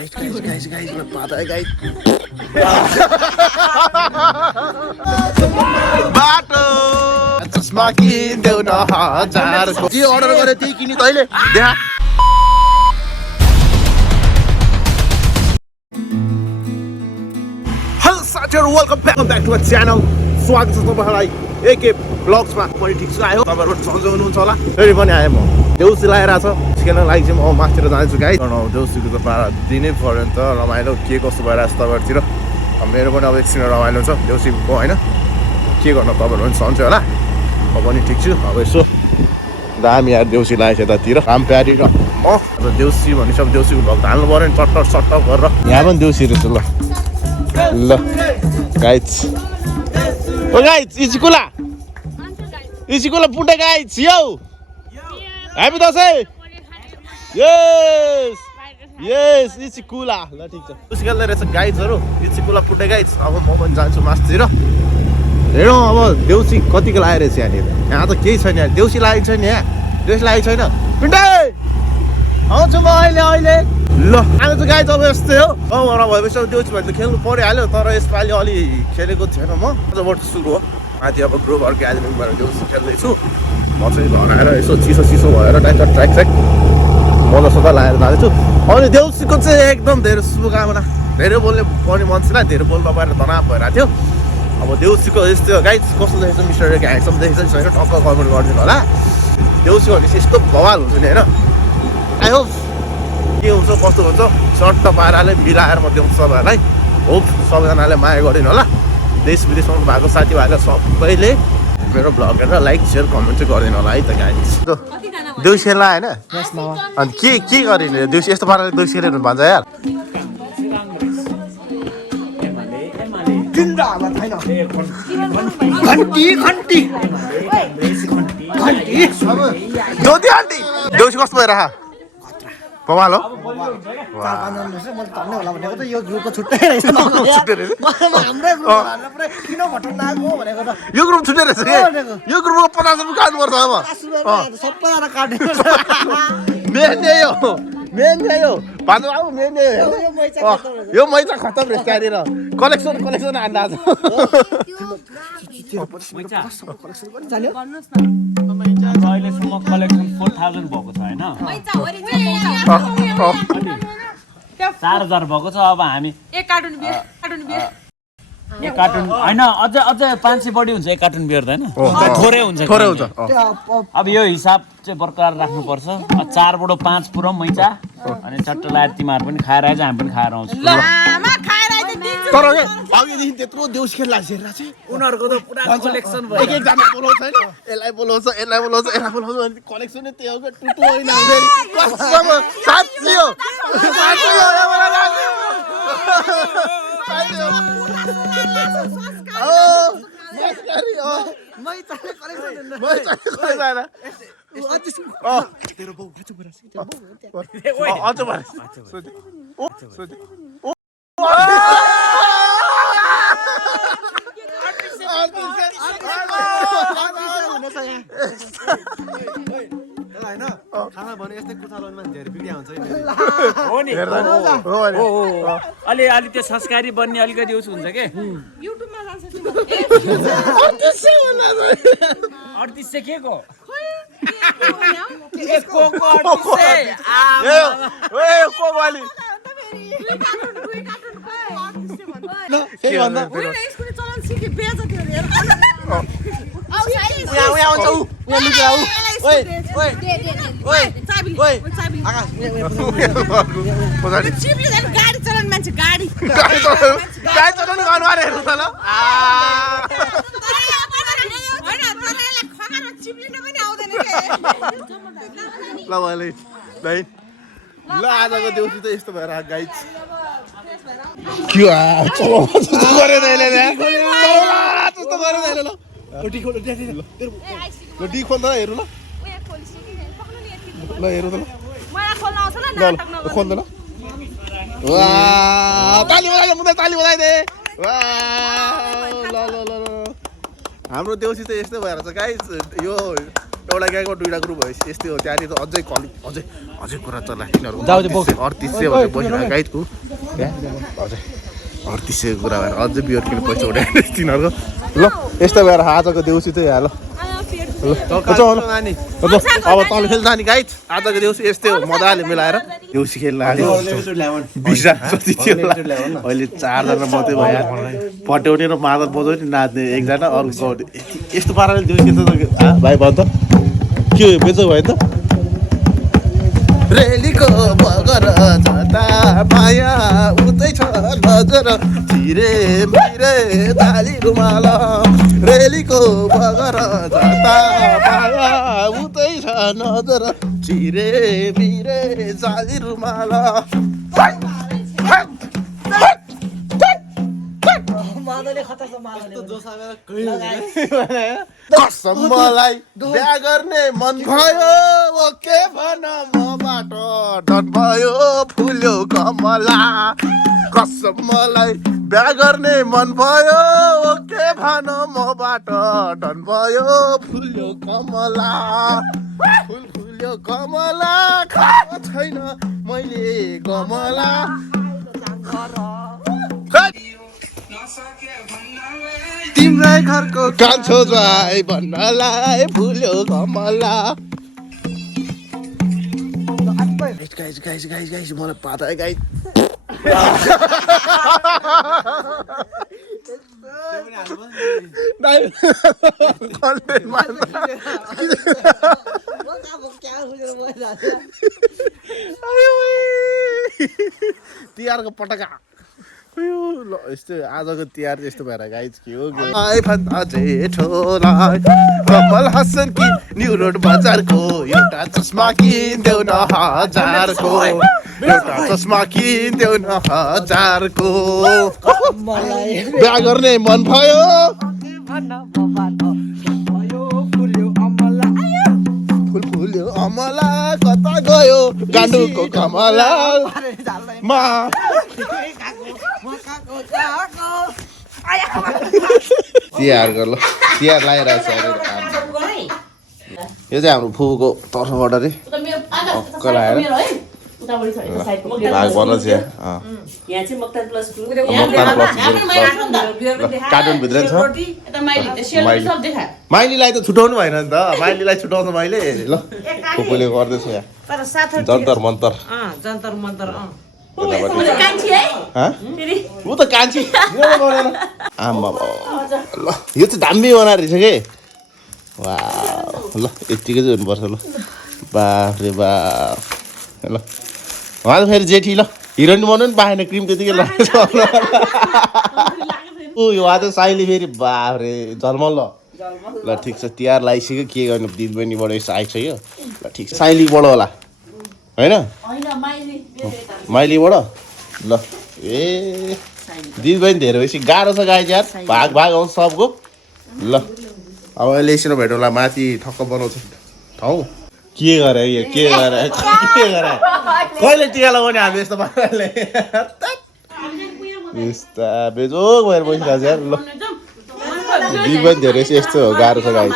Guys, मैं पाता है guys. बाटो चस्मा किन्देऊ न हजारको जे अर्डर गरे त्यही किनि तैले देखा हेलो साथीहरु welcome back to our channel स्वागत छ तपाईहरुलाई एके ब्लग्समा पनि ठीक छ आयो तपाईहरु सन्चै हुनुहुन्छ होला फेरि पनि आए म देउसी लाएर छ खेल्न लागि चाहिँ म मास्टर जान्छु गाइस देउसीको त पारा दिनै पर्यो नि त रमाइलो के कस्तो भइरहेछ तपाईहरुतिर मेरो पनि अब एकछिन रमाइलो छ देउसीको हैन के गर्न तपाईहरु पनि सन्चै होला म पनि ठीक छु अब यसो दामी यार देउसी लागेछ यतातिर काम प्यारी र म अब देउसी भनि सब देउसीको भक्त हाल्नु पर्यो नि चट्ट सट्ट गरेर यहाँ पनि देउसी रहेछ ल गाइस ओ गाइस इचिकुला पुटे गाइस यो ह्यापी दसैँ यस इचिकुला ल ठीक छ देउसी खेल्दै रहेछ गाइसहरु इचिकुला पुटे गाइस अब म पनि जान्छु मासतिर हेरौँ अब देउसी कतिको लागेको रहेछ यहाँ त केही छैन यहाँ देउसी लागेको छैन यहाँ देउसी लागेको छैन पिन्टे आउँछु म अहिले ल आज चाहिँ गाई अब यस्तै हो गाउँघरमा भएपछि अब देउसी भने त खेल्नु परिहाल्यो तर यसपालि अलि खेलेको थिएन म आजबाट सुरु हो माथि अब ग्रुपहरूको आजबाट देउसी खेल्दैछु म चाहिँ घर आएर यसो चिसो भएर ट्र्याक मजा लगाएर जाँदैछु अनि देउसीको चाहिँ एकदम धेरै शुभकामना धेरै बोल्ने पर्ने मान्छेलाई धेरै बोल्न पाएर तनाव भइरहेको थियो अब देउसीको यस्तो गाइस कस्तो देखेछ मिस्टर ह्यान्डसम देखेछ छैन टक्क कमेन्ट गरिदिनु होला देउसी भनेपछि यस्तो बवाल हुन्छ नि होइन आई होप के हुन्छ कस्तो हुन्छ सट्ट पाराले मिलाएर म देउछु सबैहरूलाई होप सबैजनाले माया गरिदिनु होला देश विदेशमा भएको साथीभाइलाई सबैले मेरो भ्लग हेरेर लाइक सेयर कमेन्ट चाहिँ गरिदिनु होला है त गाइस देउसी खेल्न होइन अनि के गरिने देउसी यस्तो पाराले देउसी खेलेर भन्छ यार ज्योति आन्टी देउसी कस्तो भइरह बवाल हो यो ग्रुप छुट्टै रहेछ यो ग्रुपमा 50 रुपियाँ काट्नुपर्छ अब मेन यही हो भान्जा अब मेन यही हो यो मैचा खत्तम रहेछ त्यहाँनिर कलेक्सन अन्दाज अहिलेसम्म कलेक्सन 4000 भएको छ होइन 4000 भएको छ अब हामी एक कार्टुन होइन अझ 500 बढी हुन्छ एक कार्टुन बियर त होइन थोरै हुन्छ अब यो हिसाब चाहिँ बरकरार राख्नुपर्छ 4 बडो 5 पुरो मैचा अनि चट्ट लाएर तिमीहरू पनि खाएर आइज हामी पनि खाएर आउँछौँ तर अघिदेखि त्यत्रो देउसी खेल लाग्छ उनीहरूको त पुरा कलेक्सन भयो एकजना बोलाउँछ होइन यसलाई बोलाउँछ अनि कलेक्सनै त्यही हो कि टुटु होइन साँच्ची हो अलि त्यो संस्कारी बन्ने अलिकति उस हुन्छ के अड्तिसै के को ल आजको देउसी त यस्तो भएर गाइस के डी खोल्दा हेरौँ ल हेरौँ त खोल्दैन ताली बजाइदे हाम्रो देउसी चाहिँ यस्तो भएर छ गाइस यो एउटा गाईको दुईवटा ग्रुप भएपछि यस्तै हो त्यहाँनिर अझै अझै कुरा चल्ला यिनीहरूको 3800 बसिरहेको गाईको त्यहाँ अझै 3800 कुरा भएर अझै बियर किन पैसा उठाएर तिनीहरूको ल यस्तो भएर आजको देउसी चाहिँ हाल अब तल खेल्छ नि गाई आजको देउसी यस्तै हो मजाले मिलाएर देउसी खेल्न आयो 20 जति थियो अहिले 4 जना मात्रै भयो पट्याउने र मादल बजाउने नाच्ने एकजना अर्को गौडी यस्तो पाराले देउसी खेल्छ भाइ भन् त के बेचो भयो त रेलीको बगर जाँदा माया उतै छ नजर छिरे मिरे ताली रुमाल रेलीको बगर जाँदा माया उतै छ नजर छिरे मिरे ताली रुमाल कसम मलाई बिहा गर्ने मन भयो के भन मबाट डर भयो फुल्यो कमला कसम मलाई बिहा गर्ने मन भयो के भन मबाट डर भयो फुल्यो कमला फुल फुल्यो कमला खाएको छैन मैले कमला तिम्रै घरको कान्छो ज्वाइ भन्नलाई फुल्यो कमला गाइस मलाई पाता गाई तिहारको पटका ल यस्तो आजको तिहार यस्तो भएर गाइज के हो कमल हसन कि न्यु रोड बजारको एउटा चस्मा किन्देऊ न 1000को एउटा चस्मा किन्देऊ न 1000को बिहा गर्ने मन भयो फुल फुल्यो अमला कता गयो गाण्डुको कमला मा तिहारको ल तिहार लगाइरहेको छ यो चाहिँ हाम्रो फुपूको तर्फबाट रे अक्क लगाएर कार्टुनभित्र छ माइलीलाई त छुटाउनु भएन नि त माइलीलाई छुटाउँछ मैले ल फुपूले गर्दैछ यहाँ जन्तर मन्तर ऊ त कान्छी आमा ल यो चाहिँ दामी बनाएर रहेछ कि वा ल यत्तिकै चाहिँ हुनुपर्छ ल बाफ रे बाफ ल उहाँ त फेरि जेठी ल हिरोइन बनाउनु पनि पाएन क्रिम त्यतिकै लगाएछ ऊ यो आज साइली फेरि बाफ रे जलमल ल ठिक छ तिहार लगाइसक्यो के गर्नु दिदीबहिनीबाट यसो आइसक्यो ल ठिक छ साइलीबाट होला होइन माइलीबाट ल ए दिदीबहिनी धेरै भएपछि गाह्रो छ गाई यार भाग आउँछ सबको ल अब अहिले एकछिन भेटौँला माथि ठक्क बनाउँछ ठाउँ के गरे यो के गरे कहिले टिका लगाउने हामी यस्तो पाराले यस्ता बेजोग भएर बसिरहेको छ यार ल दिदीबहिनी धेरै यस्तो हो गाह्रो छ गाई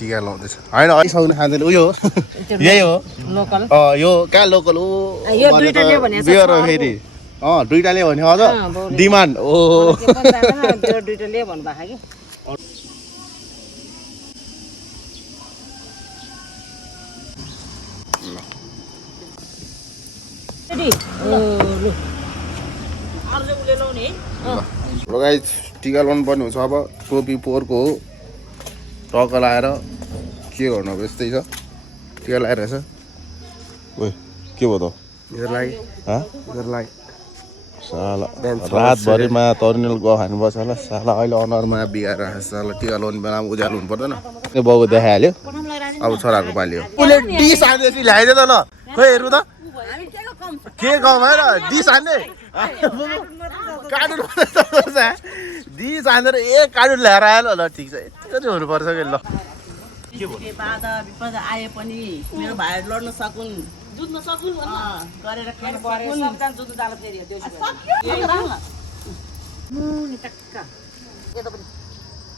टिका लाउँदैछ होइन अहिलेसम्म खाँदैन उयो यही हो लोकल यो कहाँ लोकल हो बियर हो फेरि दुईटा लियो भने अझ डिमान्ड ओ दुईटा लियो भन्नुभएको लगाइ टिका लाउनु पर्ने हुन्छ अब टोपी पोहोरको हो टक्क लगाएर के गर्नु अब यस्तै छ टिका लगाइरहेछ ओ के भयो त साला रातभरिमा तरुनेल गयो खानुपर्छ होला साला अहिले अनुहारमा बिगाएर साला टिका लाउने बेलामा उज्यालो हुनु पर्दैन त्यो बाउको देखाइहाल्यो अब छोराहरूको पालि हो उसले डिस हानेपछि ल्याइदियो त ल खोइ हेर्नु त के गाउँ भएर डिस हान्ने कार्टुन डिस हानेर कार्टुन ल्याएर आयो ल ठिक छ यति चाहिँ हुनुपर्छ कि ल बाधा विपद आए पनि मेरो भाइहरू लड्न सकुन् जुत्न सकुन् गरेर खानु पर्यो सबजना जुत्नु जानु फेरि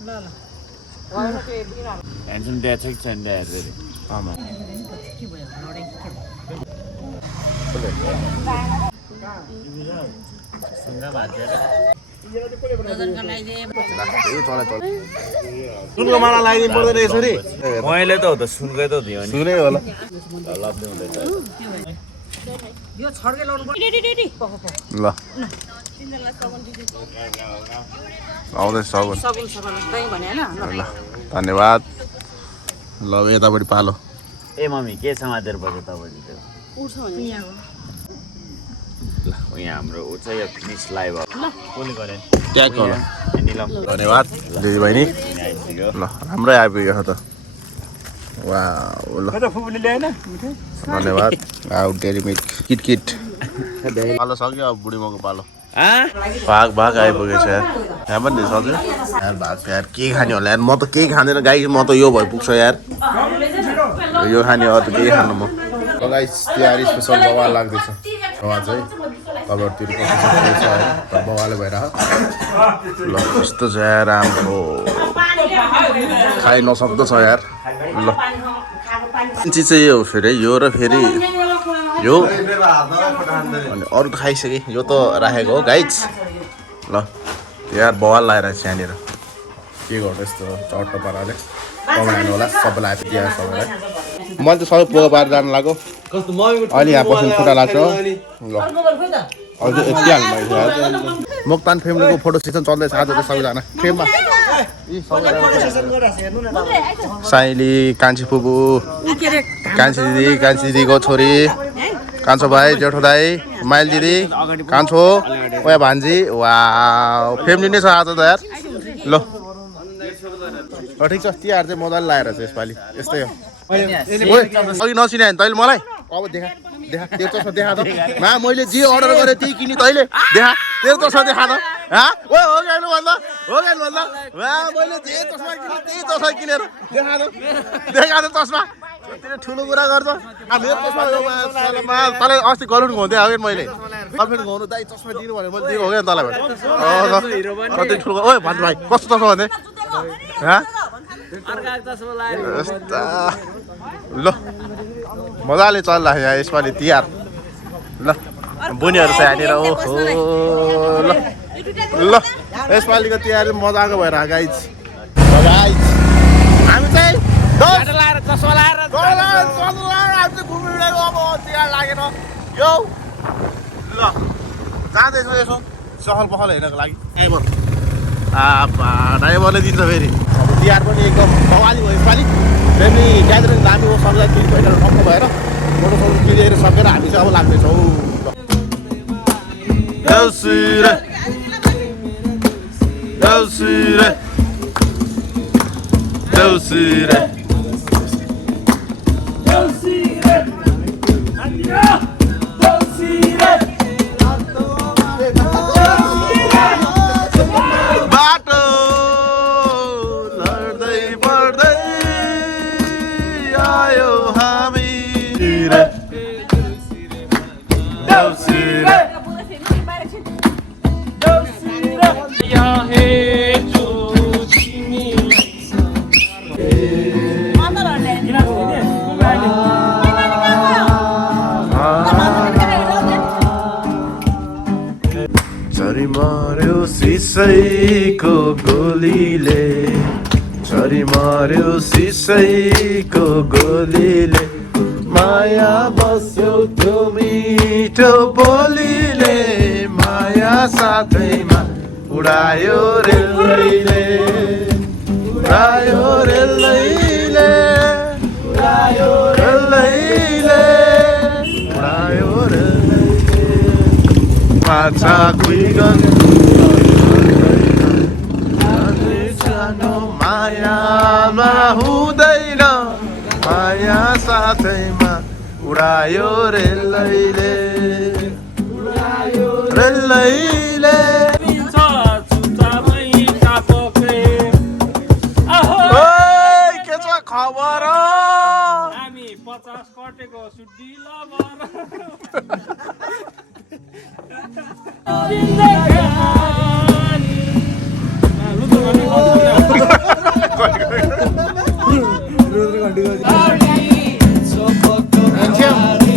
ल ल ह्यान्डसम ड्याड छ कि छैन ड्याड फेरि आमा सुनको माला लगाइदिनु पर्दैन यसरी मैले त हो त सुनकै त दियो नि सुनै होला लप्ने हुँदैछ यो छड्के लाउनु पर्छ ल आउँदैछ सगुन सगुन सगुन दही भने हैन ल धन्यवाद ल यतापट्टि पालो ए मम्मी के समाचार बज्यो तपाईँले त्यो उठ्छ भने यहाँ ल यहाँ हाम्रो ऊ चाहिँ यो फिनिस लाइभ हो कसले गरे ट्याग होला निलम धन्यवाद दिदी बहिनी आइसक्यो ल राम्रै आइपुगेको छ त वाउ ल धन्यवाद आउ डेरी मिल्क किट पालो सक्यो अब बुढी मको पालो भाग आइपुगेछ यार यहाँ पनि सजिलो यार भाग यार के खाने होला यार म त केही खाँदैन गाई म त यो भइपुग्छ यार यो खाने हो त केही खानु म गाई तिहार स्पेसल बवाल लाग्दैछ बवा चाहिँ तपाईँहरूतिर छ बवाले भइरह ल यस्तो छ यार राम्रो खाइ नसक्दो छ यार ल चिज चाहिँ यो फेरि यो र फेरि यो अनि अरू त खाइसकेँ यो त राखेको हो गाइज ल यार बवाल लगाएर यहाँनिर के गर्नु यस्तो चट्ट पाराले कमाउनु होला सबैलाई आएको तिहार सबैलाई मैले त सबै पोको पारेर जानु लाग्यो अहिले यहाँ बस्नु खुट्टा लाग्छ ल अझै यति हाल्नु मोक्तान फ्यामिलीको फोटो सेसन चल्दैछ आज त सबैजना फ्रेममा साइली कान्छी फुपू कान्छी दिदीको छोरी कान्छो भाइ जेठो दाई माइल दिदी कान्छो ओया भान्जी वा फ्यामिली नै छ आज त यार ल ठिक छ तिहार चाहिँ मजाले लगाएर छ यसपालि यस्तै हो अघि नचिने तैँले मलाई अब देखा तेरो चस्मा देखा त मैले जे अर्डर गरेँ त्यही किनी तैँले देखा तेरो चस्मा देखा त हो गाइनु भन्दा मैले जे चस्मा किने त्यही चस्मा किनेर देखा त चस्मा ठुलो कुरा गर्छ मेरो चस्मा तँलाई अस्ति गलुन घुम्दै आयो मैले गर्लफ्रेन्ड घुम्नु दाइ चस्मा दिनु भने मैले दिएको हो क्या तँलाई कति ठुलो ओ भन्नु भाइ कस्तो चस्मा भन्दै ल मजाले चल्ला यहाँ यसपालि तिहार ल बुनीहरू छ यहाँनिर ओहो ल यसपालिको तिहार मजाको भएर गाइज हामी चाहिँ तिहार लागेन यो ल जाँदैछु यसो सहल पहल हेर्नको लागि ड्राइभरले दिन्छ फेरि अब तिहार पनि एकदम बवाली भयो यसपालि फेरि ग्यादरिङ दामी हो सबैलाई क्लिक भएर टक्क भएर फोटोसोटो क्लियर सकेर हामी चाहिँ अब लाग्दैछौँ छरी मार्यो सिसैको गोलीले छरी मार्यो सिसैको गोलीले माया बस्यो त्यो मिठो बोलीले माया साथैमा उडायो रेलैले उडायो रेलैले उडायो रेलैले उडायो रेलैले माछा खुइगन मायामा हुँदैन माया साथैमा उडायो रेलैले रेलैले के छ खबर हामी 50 कटेको सुड्डी लबर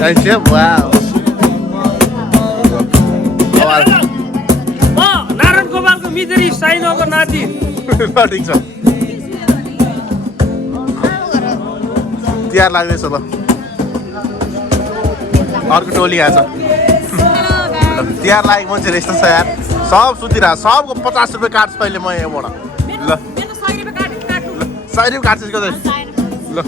चाहिन्छ वाउ नारायण गोपालको मित्री साइनोको नाति ल ठिक छ तिहार लाग्दैछ ल अर्को टोली आएछ तिहार लागेको मान्छेहरू यस्तो छ यार सब सुतिरहेको सबको 50 रुपियाँ काट्छु अहिले म यहाँबाट ल 100 रुपियाँ काट्छु ल